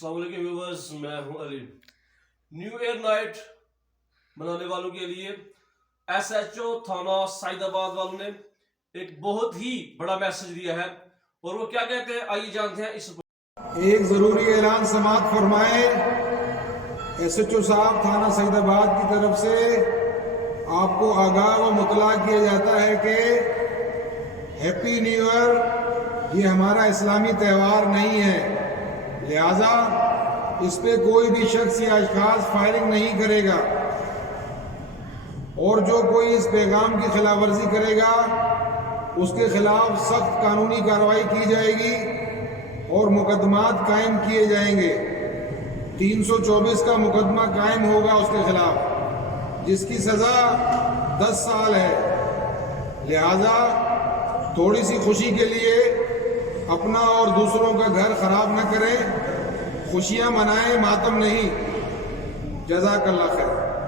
السلام علیکم ویورز، میں ہوں علی۔ نیو ایئر نائٹ منانے والوں کے لیے ایس ایچ او تھانہ سعید آباد والوں نے ایک بہت ہی بڑا میسج دیا ہے، اور وہ کیا کہتے ہیں آئیے جانتے ہیں اس پر۔ ایک ضروری اعلان سماعت فرمائیں۔ ایس ایچ او صاحب تھانہ سعید آباد کی طرف سے آپ کو آگاہ و مطلع کیا جاتا ہے کہ ہیپی نیو ایئر یہ ہمارا اسلامی تہوار نہیں ہے، لہذا اس پہ کوئی بھی شخص یا اشخاص فائرنگ نہیں کرے گا، اور جو کوئی اس پیغام کی خلاف ورزی کرے گا اس کے خلاف سخت قانونی کارروائی کی جائے گی اور مقدمات قائم کیے جائیں گے۔ 324 کا مقدمہ قائم ہوگا اس کے خلاف، جس کی سزا 10 سال ہے۔ لہذا تھوڑی سی خوشی کے لیے اپنا اور دوسروں کا گھر خراب نہ کریں، خوشیاں منائیں، ماتم نہیں۔ جزاک اللہ خیر۔